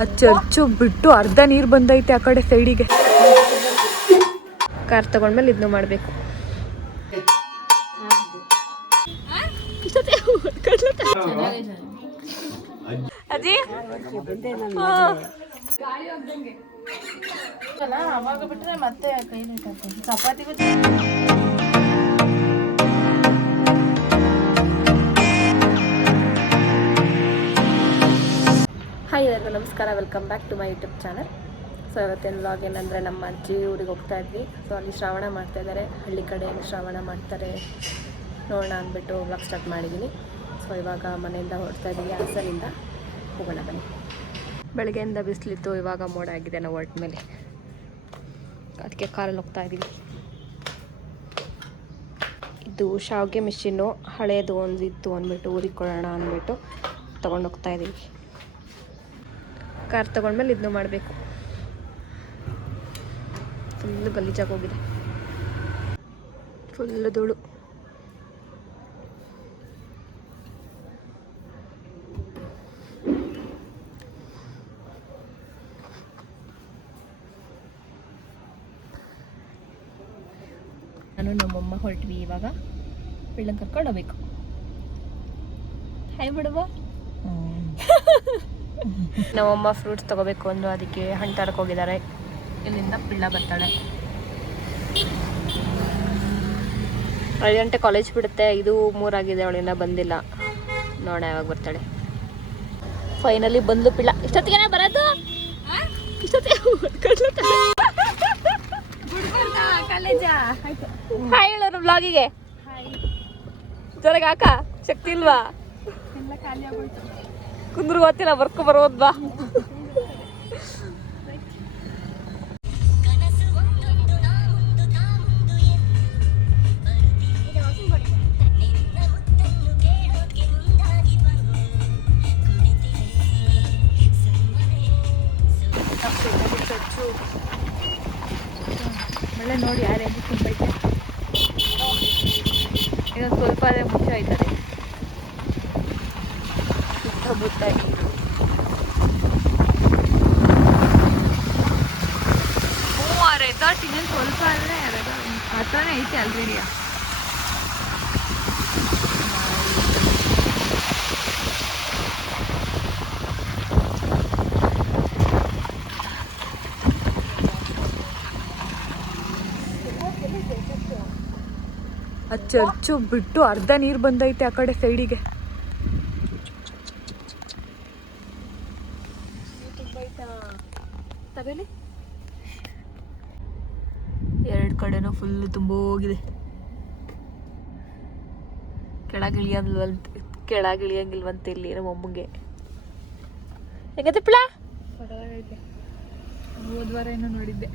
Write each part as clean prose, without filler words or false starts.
ಆ ಚರ್ಚು ಬಿಟ್ಟು ಅರ್ಧ ನೀರು ಬಂದೈತೆ ಆ ಕಡೆ ಸೈಡಿಗೆ. ಕಾರ್ ತಗೊಂಡ್ಮೇಲೆ ಇದನ್ನು ಮಾಡಬೇಕು. ಅಜ್ಜಿ ಅವಾಗ ಬಿಟ್ರೆ ಮತ್ತೆ ಚಪಾತಿ ಹಾಯ್ ಎಲ್ಲರಿಗೂ ನಮಸ್ಕಾರ, welcome back to my YouTube channel. So ಇವತ್ತಿನ ವ್ಲಾಗ್ ಏನಂದರೆ ನಮ್ಮ ಅಜ್ಜಿ ಊರಿಗೆ ಹೋಗ್ತಾ ಇದ್ವಿ. ಸೊ ಅಲ್ಲಿ ಶ್ರಾವಣ ಮಾಡ್ತಾಯಿದ್ದಾರೆ, ಹಳ್ಳಿ ಕಡೆ ಶ್ರಾವಣ ಮಾಡ್ತಾರೆ ನೋಡೋಣ ಅಂದ್ಬಿಟ್ಟು ವ್ಲಾಗ್ ಸ್ಟಾರ್ಟ್ ಮಾಡಿದ್ದೀನಿ. ಸೊ ಇವಾಗ ಮನೆಯಿಂದ ಹೊರಡ್ತಾ ಇದ್ದೀವಿ, ಹಾಸನಿಂದ. ಹೋಗೋಣ ಬನ್ನಿ. ಬೆಳಗ್ಗೆಯಿಂದ ಬಿಸಿಲಿತ್ತು, ಇವಾಗ ಮೋಡ ಆಗಿದೆ. ನಾವು ಹೊರಟ ಮೇಲೆ ಅದಕ್ಕೆ ಕಾರಲ್ಲಿ ಹೋಗ್ತಾ ಇದ್ದೀವಿ. ಇದು ಶಾವಿಗೆ ಮಿಷಿನ್ನು ಹಳೇದು ಒಂದು ಇತ್ತು ಅಂದ್ಬಿಟ್ಟು ಊರಿಗೆ ಕೊಡೋಣ ಅಂದ್ಬಿಟ್ಟು ತೊಗೊಂಡು ಹೋಗ್ತಾ ಇದ್ದೀವಿ. ಕಾರ್ ತಗೊಂಡ್ಮೇಲೆ ಇದನ್ನು ಮಾಡಬೇಕು. ಫುಲ್ಲು ಗಲೀಜಾಗಿ ಹೋಗಿದೆ, ಫುಲ್ಲು ಧೂಳು. ನಾನು ನಮ್ಮಮ್ಮ ಹೊರಟ್ವಿ. ಇವಾಗ ಪಿಳ್ಳಂಗೆ ಕರ್ಕೊಂಡು ಹೋಗ್ಬೇಕು. ಹಾಯ್ ಬಿಡುವ. ನಮ್ಮಮ್ಮ ಫ್ರೂಟ್ಸ್ ತಗೋಬೇಕು ಅಂದು ಅದಕ್ಕೆ ಹಣ್ಣು ತರಕ್ಕೆ ಹೋಗಿದ್ದಾರೆ. ಇಲ್ಲಿಂದ ಪಿಳ್ಳ ಬರ್ತಾಳೆ. 5 ಗಂಟೆ ಕಾಲೇಜ್ ಬಿಡುತ್ತೆ. ಇದು 3 ಆಗಿದೆ, ಅವಳಿಂದ ಬಂದಿಲ್ಲ. ನೋಡ ಯಾವಾಗ ಬರ್ತಾಳೆ. ಫೈನಲಿ ಬಂದು ಪಿಳ್ಳ. ಇಷ್ಟೊತ್ತಿಗೆ ಬರೋದು, ಇಷ್ಟೊತ್ತಿಗೆ ಹಾಯ್ ಹೇಳೋರು ಬ್ಲಾಗಿಗೆ. ಜೊರಗೆ ಹಾಕ ಶಕ್ತಿ ಇಲ್ವಾ? ಕುಂದ್ರು ಗೊತ್ತಿಲ್ಲ, ಬರ್ಕೊ ಬರೋದ್ ಬಾ. ಮಳೆ ನೋಡಿ ಯಾರೇ ತುಂಬೈತೆ. ಇದೊಂದು ಸ್ವಲ್ಪ ಮುಚ್ಚ ಆಯ್ತಾರೆ. ಸುತ್ತಮುತ್ತ ನೀರು. ರೆಸಾರ್ಟ್ ಇನ್ನೇನು ಸ್ವಲ್ಪ ಅಲ್ಲೇ ಹತ್ರನೇ ಐತೆ ಆಲ್ರೆಡಿ. ಆ ಚರ್ಚು ಬಿಟ್ಟು ಅರ್ಧ ನೀರು ಬಂದೈತೆ ಆ ಕಡೆ ಸೈಡಿಗೆ. ತಗೊಳ್ಳಿ. 2 ಕಡೆನೂ ಫುಲ್ ತುಂಬೋಗಿದೆ. ಕೆಳಗಿಳಿಯಂಗಿಲ್ವಂತೆ ಇಲ್ಲಿ ನಮ್ಮ ಅಮ್ಮಂಗೆ. ಹೆಂಗತ್ತೆ ಪಿಳ? ಹೋದ್ವಾರ ಏನೋ ನೋಡಿದ್ದೆ.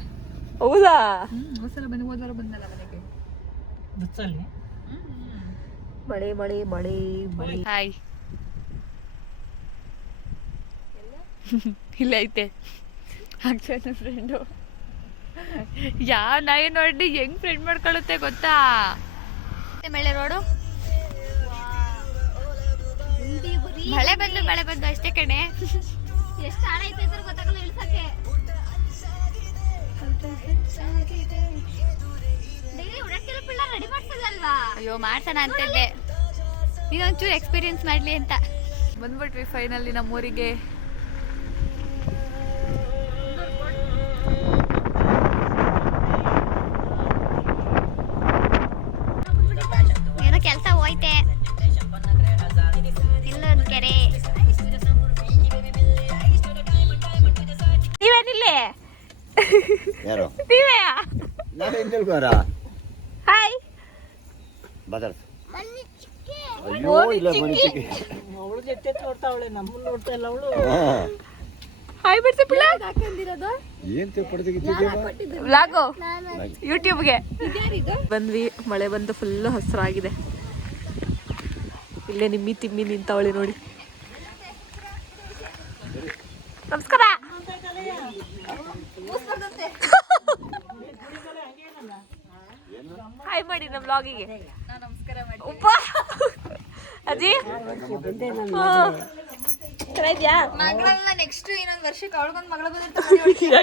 ಹೌದಾ? ಹೋದ್ಸಲ ಹೋದ್ವಾರ ಬಂದಲ್ಲ ಮನೆಗೆ. ಮಳೆ ಮಳೆ ಮಳೆ ಮಳೆ. ಹಾಯ್. ಇಲ್ಲ ಐತೆ ನನ್ನ ಫ್ರೆಂಡು. ನಾಯಿ ನೋಡಿ ಹೆಂಗ್ ಫ್ರೆಂಡ್ ಮಾಡ್ಕೊಳ್ಳುತ್ತೆ ಗೊತ್ತಾ? ಮಳೆ ರೋಡು, ಮಳೆ ಬಂದು ಅಷ್ಟೇ ಕಣೆ. ಎಷ್ಟು ಆಳ ಐತೆ ಗೊತ್ತಾಗಲ್ಲ ಇಳ್ಸಕ್ಕೆ. ಅಯ್ಯೋ ಮಾಡ್ಸೋಣ ಅಂತಿದ್ದೆ, ನೀನೊಂಚೂರು ಎಕ್ಸ್ಪೀರಿಯನ್ಸ್ ಮಾಡ್ಲಿ ಅಂತ ಬಂದ್ಬಿಟ್ವಿ ಫೈನಲಿ ನಮ್ಮೂರಿಗೆ. ಏನೋ ಕೆಲಸ ಹೋಯ್ತೆ, ಇಲ್ಲೊಂದು ಕೆರೆ. ನೀವೇನಿಲ್ಲೇ? ಯಾರು ನೀವೇಯಾ? ಹಾಯ್. ಅಯ್ಯೋ ಇಲ್ಲ ಮನುಷ್ಯಕ್ಕೆ ಅವಳು ಜೊತೆ ನೋಡ್ತಾವಳೆ, ನಮ್ಮನ್ನ ನೋಡ್ತಾ ಇಲ್ಲ ಅವಳು. ಹಾಯ್ ಬಿಡ್ಸಿ ಪಿಳ್ಳ. ಏನ್ ತಿಳ್ಕೊಡ್ತಿದ್ದೆ ವ್ಲಾಗು ಯೂಟ್ಯೂಬ್ಗೆ ಬಂದ್ವಿ. ಮಳೆ ಬಂದು ಫುಲ್ಲು ಹಸಿರಾಗಿದೆ. ಇಲ್ಲೇ ನಿಮ್ಮಿ ತಿಮ್ಮಿ ನಿಂತವಳೆ ನೋಡಿ. ನಮಸ್ಕಾರ. ಹಾಯ್ ಮಾಡಿ ನಮ್ಮ ವ್ಲಾಗಿಗೆ. ನಮಸ್ಕಾರ ಮಾಡಿ. ಅಜ್ಜಿ ಚೆನ್ನಾಗಿದ್ಯಾ? ಮಗಳಲ್ಲ ನೆಕ್ಸ್ಟ್ ಇನ್ನೊಂದು ವರ್ಷಕ್ಕೆ ಅವಳಿಗೊಂದು ಮಗಳ ಬಂದಿರ್ತಾರೆ.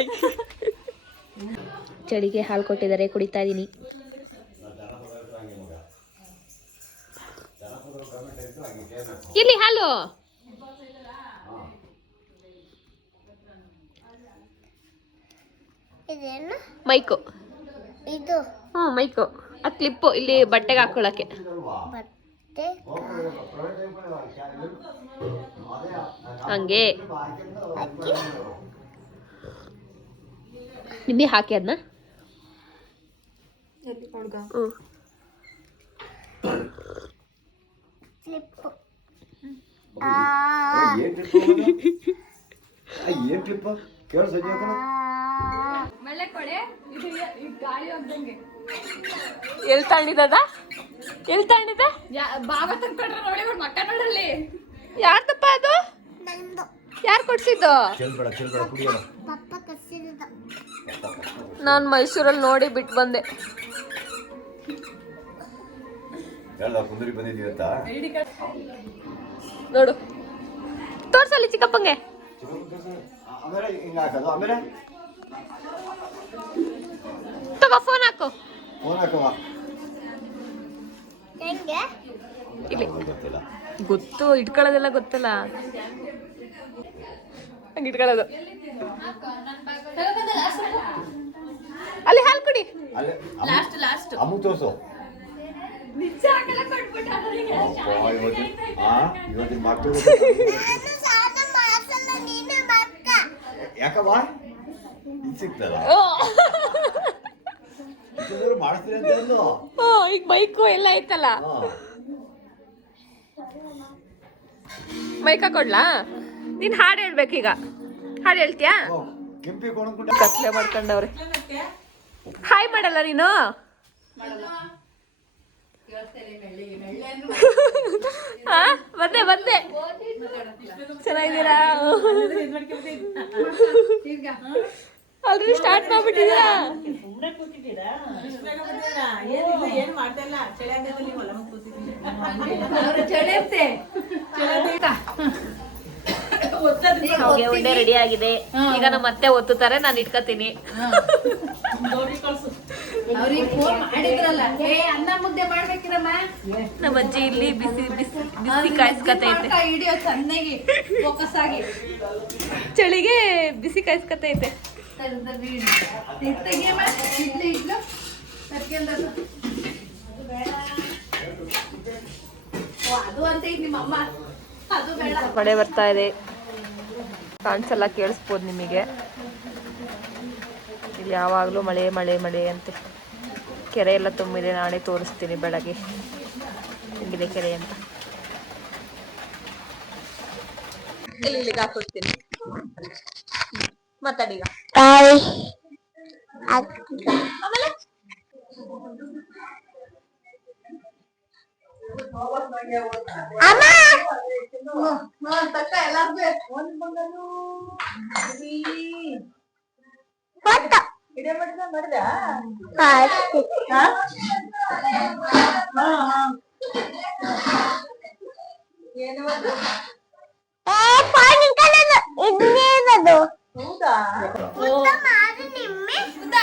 ಚಳಿಗೆ ಹಾಲು ಕೊಟ್ಟಿದ್ದಾರೆ, ಕುಡಿತಾ ಇದ್ದೀನಿ. ಇಲ್ಲಿ ಹಾಲು ಮೈಕು, ಇದು ಮೈಕು, ಆ ಕ್ಲಿಪ್ಪು ಇಲ್ಲಿ ಬಟ್ಟೆಗೆ ಹಾಕೊಳ್ಳಕ್ಕೆ. ಬಟ್ಟೆ ಹಂಗೆ ನಿಮಗೆ ಹಾಕಿ ಅದನ್ನ. ಕ್ಲಿಪ್ ಏನ್ ಕ್ಲಿಪ್ ಕೇಳ ಸಂಜೆ ಎಲ್ಲಿ ತಗೊಂಡಿದ್ದದ? ಎಲ್ಲಿ ತಗೊಂಡಿದ್ದ? ಬಾಬಾ ತಂದ್ಕೊಟ್ರೆ ನೋಡಿ ಅವ್ರ ಮಕ್ಕ ನೋಡಲ್ಲಿ. ಯಾರ್ದಪ್ಪ ಅದು? ನಂದು ಯಾರು ಕೊಡ್ಸಿದ್ದು? ಚೆಲ್ಬೇಡ ಕುಡಿಯೋಣ. ಪಪ್ಪ ಕಸಿದ ನಾನು ಮೈಸೂರಲ್ಲಿ ನೋಡಿ ಬಿಟ್ಟು ಬಂದೆ. ಹೇಳ್ದ ಕುಂದೂರಿ ಬಂದಿದ್ದೀವತ್ತಾ? ನೋಡು, ತೋರ್ಸಲ್ಲಿ ಚಿಕ್ಕಪ್ಪಂಗೆ. ಆಮೇಲೆ ಹಿಂಗ ಹಾಕೋದು, ಆಮೇಲೆ ತಗೋ ಫೋನ್ ಹಾಕು. ಫೋನ್ ಹಾಕವ. ಹೆಂಗೆ ಇಲ್ಲಿ ಗೊತ್ತಿಲ್ಲ. ಗೊತ್ತು, ಇಟ್ಕೊಳ್ಳೋದೆಲ್ಲ ಗೊತ್ತಲ್ಲ, ಹಂಗೆ ಇಟ್ಕೊಳ್ಳೋದು. ಅಲ್ಲಿ ಹಾಲು ಕುಡಿ. ಅಲ್ಲೇ ಲಾಸ್ಟ್ ಅಮ್ಮು ತೋರ್ಸು. ಇವತ್ತಿನ ಮಕ್ಕಳು ಸಾಲ ಮಾಸಲ್ಲ ನೀನು ಮಕ್ಕ ಯಾಕವ್ವ ಇದು ಸಿಕ್ತಲ್ಲ ಮಾಡಿಸ್ತೀರಿ ಅಂತ ಹೇಳಿದ್ಲು. ಈಗ ಬೈಕು ಎಲ್ಲ ಐತಲ್ಲ. ಮೈಕ ಕೊಡ್ಲಾ? ನೀನ್ ಹಾಡು ಹೇಳ್ಬೇಕೀಗ. ಹಾಡು ಹೇಳ್ತೀಯಾ? ಕೆಂಪಿ ಕೊಣಕ್ಬಿಟ್ಟ ಕತ್ಲೆ ಮಾಡ್ಕೊಂಡವ್ರೆ. ಹಾಯ್ ಮಾಡಲ್ಲ ನೀನು? ಬಂದೆ ಚೆನ್ನಾಗಿದ್ದೀರಾ? ಆಲ್ರೆಡಿ ಸ್ಟಾರ್ಟ್ ಮಾಡ್ಬಿಟ್ಟಿದ್ದೀರಾ? ಉಂಡೆ ರೆಡಿ ಆಗಿದೆ. ಈಗ ನಮ್ಮ ಮತ್ತೆ ಒತ್ತುತ್ತಾರೆ, ನಾನು ಇಟ್ಕೋತೀನಿ. ಅನ್ನ ಮುದ್ದೆ ಮಾಡ್ಬೇಕಿರಮ್ಮ. ನಮ್ಮ ಅಜ್ಜಿ ಇಲ್ಲಿ ಬಿಸಿ ಬಿಸಿ ಬಿಸಿ ಕಾಯಿಸ್ಕತೈತೆ. ಹಿಡಿಯೋ ಚೆನ್ನಾಗಿ ಫೋಕಸ್ ಆಗಿ ಚಳಿಗೆ ಬಿಸಿ ಕಾಯಿಸ್ಕತೈತೆ. ಅದು ಅಂತ ನಿಮ್ಮಮ್ಮ ಅದು ಬೇಡ. ಮಳೆ ಬರ್ತಾ ಇದೆ, ಕಾಣಿಸಲ್ಲ, ಕೇಳಿಸ್ಬೋದು ನಿಮಗೆ. ಇಲ್ಲಿ ಯಾವಾಗಲೂ ಮಳೆ ಮಳೆ ಮಳೆ ಅಂತೆ. ಕೆರೆ ಎಲ್ಲ ತುಂಬಿದೆ, ನಾಳೆ ತೋರಿಸ್ತೀನಿ ಬೆಳಗ್ಗೆ ಹೆಂಗಿದೆ ಕೆರೆ ಅಂತ. ಇಲ್ಲಿಗೆ ಹಾಕೊಡ್ತೀನಿ, ಮಾತಾಡೀಗ. ಆಮೇಲೆ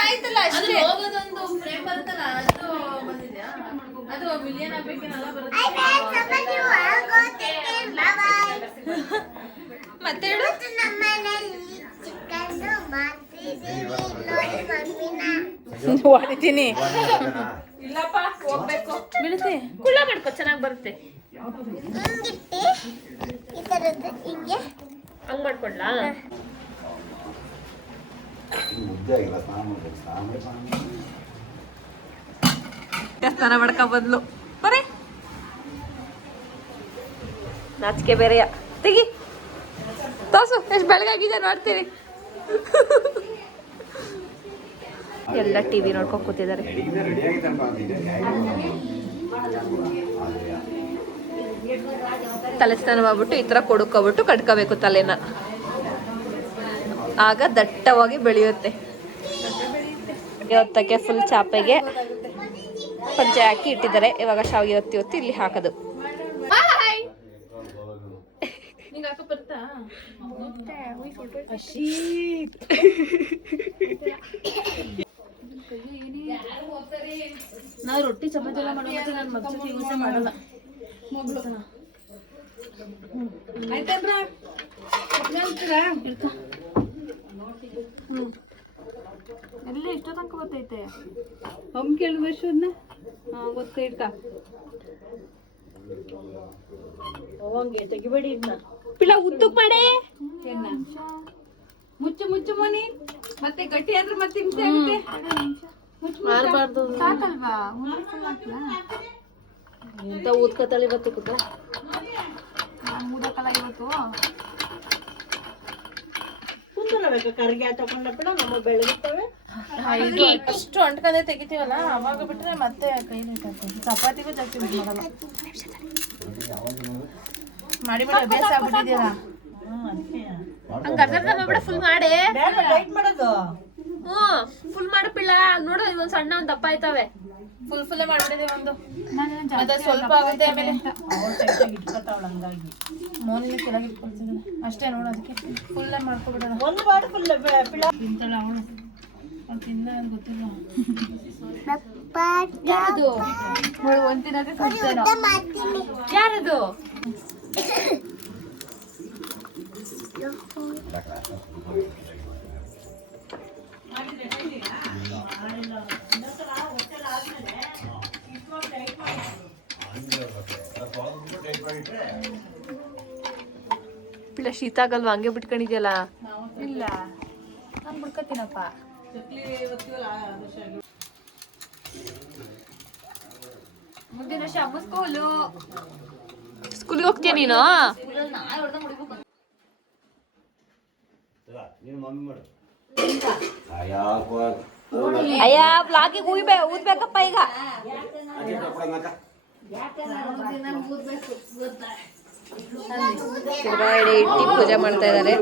ಆಯ್ತಲ್ಲ ಅಷ್ಟೇ. ಹೋಗೋದೊಂದು ಫ್ರೇಮ್ ಬರುತ್ತಲ್ಲ, ಅದು ಬಂದಿದ್ಯಾ? ಅದು ಮಿಲಿಯನ್ ಆಗ್ಬೇಕೇನಲ್ಲ ಬರುತ್ತೆ. ಮತ್ತೆ ಹೇಳು. ಹೊಡಿತೀನಿ. ಇಲ್ಲಪ್ಪ ಹೋಗ್ಬೇಕು. ಬೀಳುತ್ತೆ, ಕುಳ್ಳ ಮಾಡ್ಕೊ, ಚೆನ್ನಾಗಿ ಬರುತ್ತೆ. ಹಂಗ್ ಮಾಡ್ಕೊಡ್ಲಾ? ಸ್ನಾನ ಮಾಡ್ಕ ಬದ್ಲು ಬರೀ ನಾಚಿಕೆ ಬೇರೆಯ. ತೆಗಿ ತೋರ್ಸು, ಎಷ್ಟು ಬೆಳಗಾಗಿದೆ ನೋಡ್ತೀರಿ. ಎಲ್ಲ ಟಿವಿ ನೋಡ್ಕೊಂಡು ಕೂತಿದ್ದಾರೆ. ತಲೆ ಸ್ನಾನ ಮಾಡ್ಬಿಟ್ಟು ಈ ಥರ ಕೊಡ್ಕೊಬಿಟ್ಟು ಕಟ್ಕೋಬೇಕು ತಲೆನ, ಆಗ ದಟ್ಟವಾಗಿ ಬೆಳೆಯುತ್ತೆ. ಹೊತ್ತಕ್ಕೆ ಫುಲ್ ಚಾಪೆಗೆ ಪಂಚೆ ಹಾಕಿ ಇಟ್ಟಿದ್ದಾರೆ. ಇವಾಗ ಶಾವಿಗೆ ಒತ್ತಿ ಇಲ್ಲಿ ಹಾಕೋದು. ಹಾಯ್ ಹಿಂಗ್ ಹಾಕ ಬರ್ತಾ ನಾವು ರೊಟ್ಟಿ ಚಪಾತಿ ಎಲ್ಲ ಮಾಡುವಾಗ ನಾನು ಮಗ್ಚಕ್ಕೆ ಯೂಸೇ ಮಾಡಲ್ಲ. ಎಲ್ಲ ಎಷ್ಟೋ ತನಕ ಗೊತ್ತೈತೆ ಹಮ್ ಕೇಳಿದ ಗೊತ್ತ ಇಡ್ಕ ಹಂಗೆ ತೆಗಿಬೇಡಿ ಇದ್ನ ಪಿಳ ಉದ್ದಕ್ ಮಾಡೆ ಮುಚ್ಚು ಮುಚ್ಚು ಮೋನಿ ಮತ್ತೆ ಗಟ್ಟಿ ಆದ್ರೆ ಮತ್ತೆ ಹಿಂಸೆ ಆಗುತ್ತೆ. ಮಾಡಬಾರ್ದು ಸಾಕಲ್ವಾ ಎಂತ ಊದ್ಕತ್ತಳಿ ಬತ್ತಿಕುತ್ತ ಮೂಡಕಲ್ಲ ಇವತ್ತು ಅಷ್ಟು ಅಂಟ್ಕಂದೆ ತೆಗಿತೀವಲ್ಲ ಅವಾಗ ಬಿಟ್ರೆ ಮತ್ತೆ ಕೈಲಿ ಚಪಾತಿಗೂ ಜಾಸ್ತಿ ಮಾಡಲ್ಲ. ಮಾಡಿ ಮಾಡಿ ಅಭ್ಯಾಸ ಆಗ್ಬಿಟ್ಟಿದ್ಯಲ್ಲ. ಹಂಗ ಅರ್ಧ ಫುಲ್ ಮಾಡಿ ಫುಲ್ ಮಾಡು ಪಿಳ್ಳ ನೋಡು ಒಂದ್ ಸಣ್ಣ ಒಂದ್ ದಪ್ಪ ಆಯ್ತವೆ. ಫುಲ್ ಫುಲ್ಲೇ ಮಾಡ್ಬಿಟ್ಟಿದೆ ಒಂದು ಮತ್ತೆ ಸ್ವಲ್ಪ ಆಗುತ್ತೆ ಆಮೇಲೆ ಮೋನಿನ ಕೆಳಗೆ ಇಟ್ಕೊಳ್ತಿದ್ದಾನೆ ಅಷ್ಟೇ ನೋಡು. ಅದಕ್ಕೆ ಫುಲ್ಲೇ ಮಾಡ್ಕೊಬಿಡೋಣ. ತಿಂತಾಳ ಅವಳು ಅವ್ಳು ತಿಂದ ಗೊತ್ತಿಲ್ಲ. ಯಾರದು ಒಂದ್ ತಿನ್ನಕ್ಕೆ ಕಳ್ಸೇನೋ. ಯಾರದು ಪಿಳ್ಳ ಶೀತ ಆಗಲ್ವಾ ಹಂಗೆ ಬಿಟ್ಕೊಂಡಿದ್ಯಲ್ಲ. ಇಲ್ಲ ನಾನು ಬಿಡ್ಕತ್ತೀನಪ್ಪ. ಮುಂದಿನ ವರ್ಷ ಅಮ್ಮ ಸ್ಕೂಲಿಗೆ ಹೋಗ್ತೀಯ ನೀನು? ನೀನು ಮಮ್ಮಿ ಮಾಡು ಅಯ್ಯ ಬ್ಲಾಗಿಗೆ ಊದ್ಬೇಕಪ್ಪ ಈಗ. ತಿರ್ಗಾಡಿ ಇಟ್ಟು ಪೂಜೆ ಮಾಡ್ತಾ ಇದಾರೆ.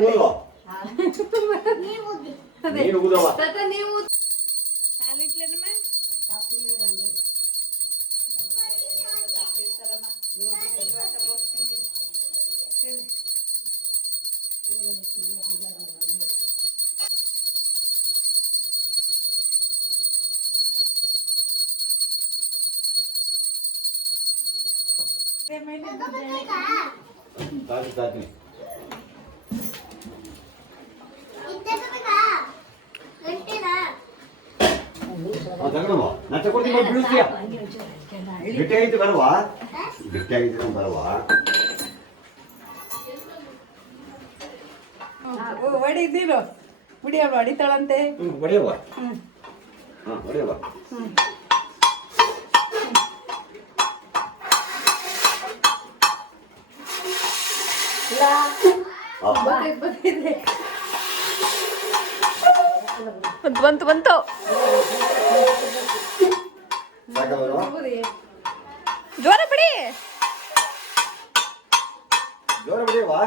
ಗಟ್ಟಿಯಾಗಿದ್ದು ಬರುವ ಗಟ್ಟಿಯಾಗಿದ್ದು ಬರುವ ಹೊಡಿದ್ದೀರು ಬಿಡಿಯಲ್ವ ಹೊಡಿತಾಳಂತೆ. ಹೊಡೆಯವ ಹೊಡೆಯವ ಬಂತು ಬಂತು ಜೋರ ಬಿಡಿ ಜೋರ ಬಿಡಿಯವಾ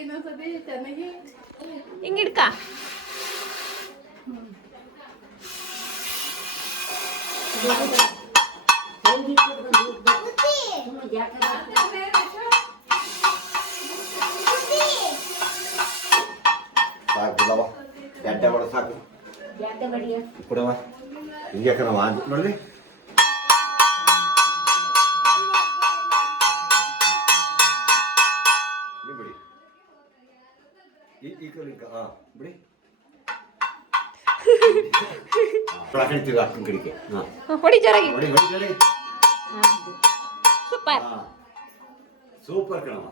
ಇನ್ನೊಂದ್ಸತಿ ಚೆನ್ನಾಗಿ ಹಿಂಗಿಡ್ಕ. ಸಾಕು ಬಿಡವ ಗಡ್ಡೆ ಬಡ ಸಾಕು ಕೊಡವ ಹಿಂಗೆ ಕಣವ ನೋಡ್ರಿ. ಬಿಡಿ ಈ ಕಡೆ ಬಿಡಿ ಹಾಕ್ತೀವಿ ಅಕ್ಕನ ಕಡೆಗೆ ಹೊಡಿ ಜೋರಾಗಿ. ಹೊಡಿ ಹೊಡಿ ಜೋರಾಗಿ. ಸೂಪರ್ ಸೂಪರ್ ಕಣವ.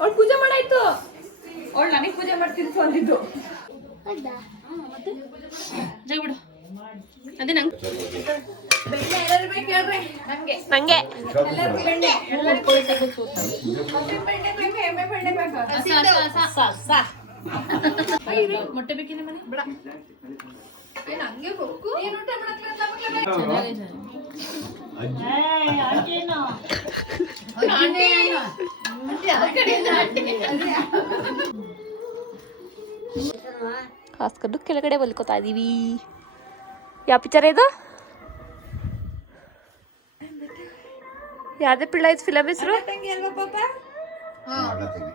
ಅವಳು ಪೂಜೆ ಮಾಡಾಯ್ತು. ಅವಳು ನನಗೆ ಪೂಜೆ ಮಾಡ್ತೀನಿ ಅಂದಿದ್ದು. ಜಗ್ಬಿಡು ಅದೇ ನಂಗೆ ಬೆಣ್ಣೆ ಎಲ್ಲರೂ ಬೇಕು ಹೇಳ್ರಿ ನಂಗೆ. ನಂಗೆ ಬೆಣ್ಣೆ ಬೇಕು ಎಮ್ಮೆ ಬೆಣ್ಣೆ ಬೇಕು. ಮೊಟ್ಟೆ ಬೇಕಿನ ಮನೆ ಬಿಡ ಏನು ಹಂಗೆ ಹೋಗು. ಏನು ಊಟ ಹಾಸ್ಕೊಂಡು ಕೆಳಗಡೆ ಬಲ್ಕೋತಾ ಇದೀವಿ. ಯಾವ ಪಿಕ್ಚರ್ ಇದು? ಯಾವ್ದೇ ಪಿಳ್ಳ ಇದು ಫಿಲಮ್ ಹೆಸರು? ತಂಗಿ ಅಲ್ವಾ ಪಾಪ? ಅಣ್ಣ ತಂಗಿ.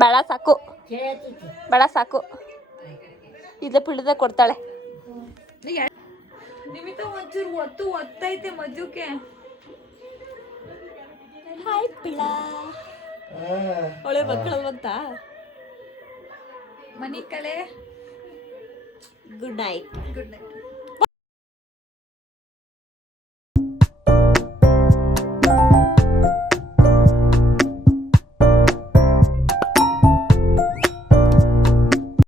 ಬೇಡ ಸಾಕು, ಬೇಡ ಸಾಕು. ಇಲ್ಲೇ ಪಿಳ್ಳದ ಕೊಡ್ತಾಳೆ. ನಿಮಿತ ಒಂಚೂರು ಒತ್ತೈತೆ ಮಜ್ಜುಕೆ. ಹಾಯ್ ಪಿಳ್ಳ. ಅವಳೆ ಮಕ್ಕಳಲ್ವಂತ. ಮನಿ ಕಳೆ. Good night. Good night.